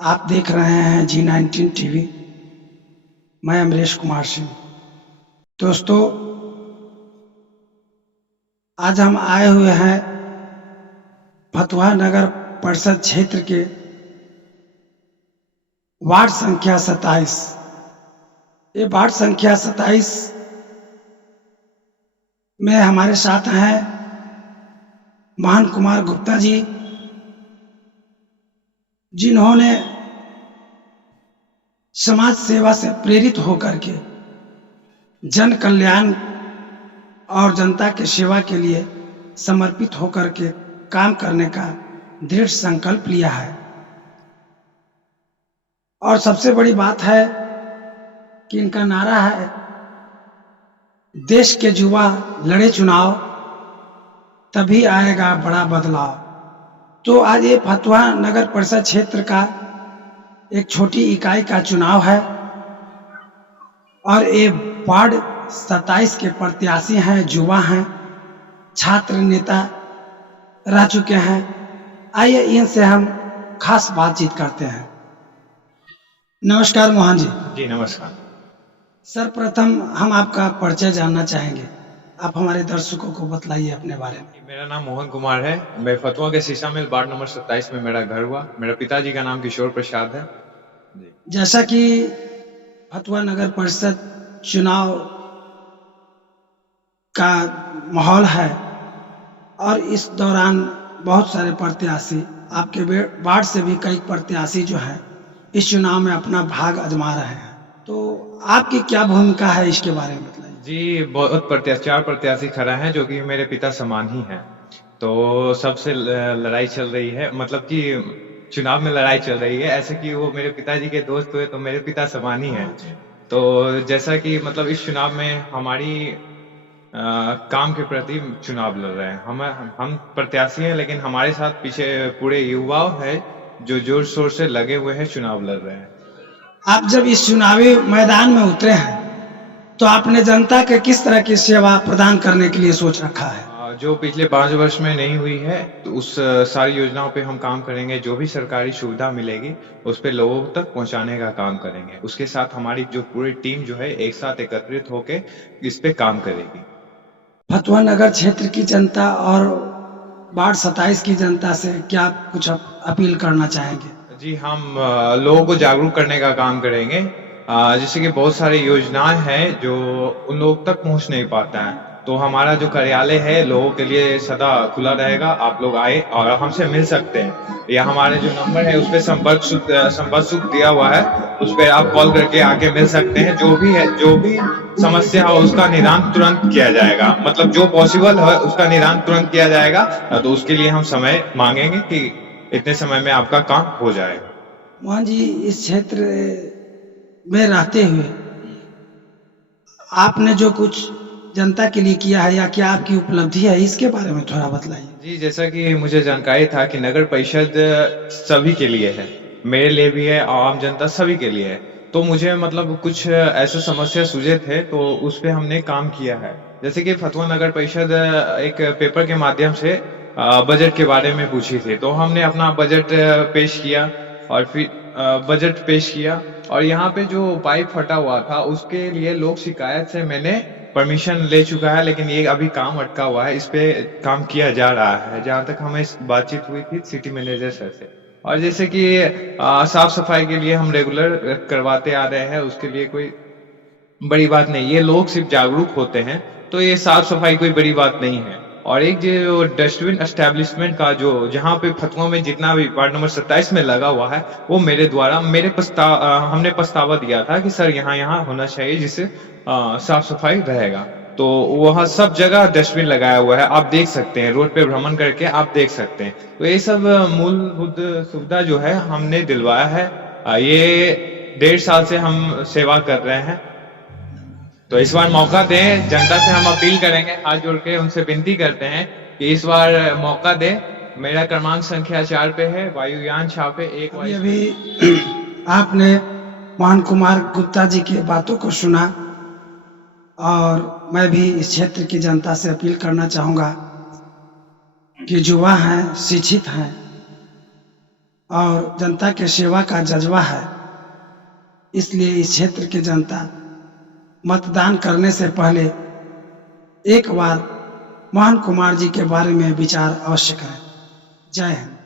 आप देख रहे हैं G19 टीवी। मैं अमरीश कुमार सिंह। दोस्तों, आज हम आए हुए हैं फतुहा नगर परिषद क्षेत्र के वार्ड संख्या 27। ये वार्ड संख्या 27 में हमारे साथ हैं मोहन कुमार गुप्ता जी, जिन्होंने समाज सेवा से प्रेरित होकर के जन कल्याण और जनता के सेवा के लिए समर्पित होकर के काम करने का दृढ़ संकल्प लिया है। और सबसे बड़ी बात है कि इनका नारा है, देश के युवा लड़े चुनाव तभी आएगा बड़ा बदलाव। तो आज ये फतुहा नगर परिषद क्षेत्र का एक छोटी इकाई का चुनाव है और ये वार्ड 27 के प्रत्याशी हैं, युवा हैं, छात्र नेता रह चुके हैं। आइए इनसे हम खास बातचीत करते हैं। नमस्कार मोहन जी। जी नमस्कार। सर्वप्रथम हम आपका परिचय जानना चाहेंगे। आप हमारे दर्शकों को बतलाइए अपने बारे में। मेरा नाम मोहन कुमार है। मैं फतुहा के शीशा मिल वार्ड नंबर 27 में मेरा घर हुआ। मेरा पिताजी का नाम किशोर प्रसाद है जी। जैसा कि फतुहा नगर परिषद चुनाव का माहौल है और इस दौरान बहुत सारे प्रत्याशी, आपके वार्ड से भी कई प्रत्याशी जो हैं इस चुनाव में अपना भाग आजमा रहे हैं, तो आपकी क्या भूमिका है इसके बारे में बताइए। जी, बहुत चार प्रत्याशी खड़ा हैं जो कि मेरे पिता समान ही हैं। तो सबसे लड़ाई चल रही है, मतलब कि चुनाव में लड़ाई चल रही है। ऐसे कि वो मेरे पिताजी के दोस्त हुए तो मेरे पिता समान ही हैं। तो जैसा कि मतलब इस चुनाव में हमारी काम के प्रति चुनाव लड़ रहे हैं। हम प्रत्याशी हैं, लेकिन हमारे साथ पीछे पूरे युवा है जो जोर शोर से लगे हुए हैं, चुनाव लड़ रहे हैं। आप जब इस चुनावी मैदान में उतरे हैं तो आपने जनता के किस तरह की सेवा प्रदान करने के लिए सोच रखा है? जो पिछले 5 वर्ष में नहीं हुई है, तो उस सारी योजनाओं पे हम काम करेंगे। जो भी सरकारी सुविधा मिलेगी उस पे लोगों तक पहुंचाने का काम करेंगे। उसके साथ हमारी जो पूरी टीम जो है एक साथ एकत्रित होके इस पे काम करेगी। फतुहा नगर क्षेत्र की जनता और वार्ड 27 की जनता से क्या कुछ अपील करना चाहेंगे? जी, हम लोगों को जागरूक करने का काम करेंगे। जैसे कि बहुत सारी योजनाएं हैं जो उन लोगों तक पहुंच नहीं पाता है, तो हमारा जो कार्यालय है लोगों के लिए सदा खुला रहेगा। आप लोग आए और हमसे मिल सकते हैं, या हमारे जो नंबर है उस पर संपर्क सूत्र दिया हुआ है, उस पर आप कॉल करके आके मिल सकते हैं। जो भी समस्या हो उसका निदान तुरंत किया जाएगा, मतलब जो पॉसिबल है उसका निदान तुरंत किया जाएगा। तो उसके लिए हम समय मांगेंगे कि इतने समय में आपका काम हो जाएगा। मोहन जी, इस क्षेत्र में रहते हुए आपने जो कुछ जनता के लिए किया है या क्या आपकी उपलब्धि है, इसके बारे में थोड़ा बतलाइए। जी, जैसा कि मुझे जानकारी था कि नगर परिषद सभी के लिए है, मेरे लिए भी है, आम जनता सभी के लिए है। तो मुझे मतलब कुछ ऐसे समस्या सूझे थे, तो उस पे हमने काम किया है। जैसे कि फतुहा नगर परिषद एक पेपर के माध्यम से बजट के बारे में पूछी थी, तो हमने अपना बजट पेश किया और फिर बजट पेश किया। और यहाँ पे जो पाइप फटा हुआ था उसके लिए लोक शिकायत से मैंने परमिशन ले चुका है, लेकिन ये अभी काम अटका हुआ है। इस पे काम किया जा रहा है, जहाँ तक हमें बातचीत हुई थी सिटी मैनेजर सर से। और जैसे कि साफ सफाई के लिए हम रेगुलर करवाते आ रहे हैं, उसके लिए कोई बड़ी बात नहीं। ये लोग सिर्फ जागरूक होते हैं, तो ये साफ सफाई कोई बड़ी बात नहीं है। और एक जो डस्टबिन एस्टेब्लिशमेंट का जो जहाँ पे फतुहा में जितना भी वार्ड नंबर 27 में लगा हुआ है, वो मेरे द्वारा हमने प्रस्ताव दिया था कि सर यहाँ होना चाहिए, जिससे साफ सफाई रहेगा। तो वहाँ सब जगह डस्टबिन लगाया हुआ है, आप देख सकते हैं, रोड पे भ्रमण करके आप देख सकते हैं। तो ये सब मूलभूत सुविधा जो है हमने दिलवाया है। ये 1.5 साल से हम सेवा कर रहे हैं। तो इस बार मौका दें, जनता से हम अपील करेंगे, हाथ जोड़ के उनसे विनती करते हैं कि इस बार मौका दें। मेरा क्रमांक संख्या 4 पे है, वायुयान छापे 1। अभी आपने मोहन कुमार गुप्ता जी की बातों को सुना और मैं भी इस क्षेत्र की जनता से अपील करना चाहूँगा कि युवा हैं, शिक्षित हैं और जनता के सेवा का जज्बा है। इसलिए इस क्षेत्र की जनता मतदान करने से पहले एक बार मोहन कुमार जी के बारे में विचार अवश्य करें। जय हिंद।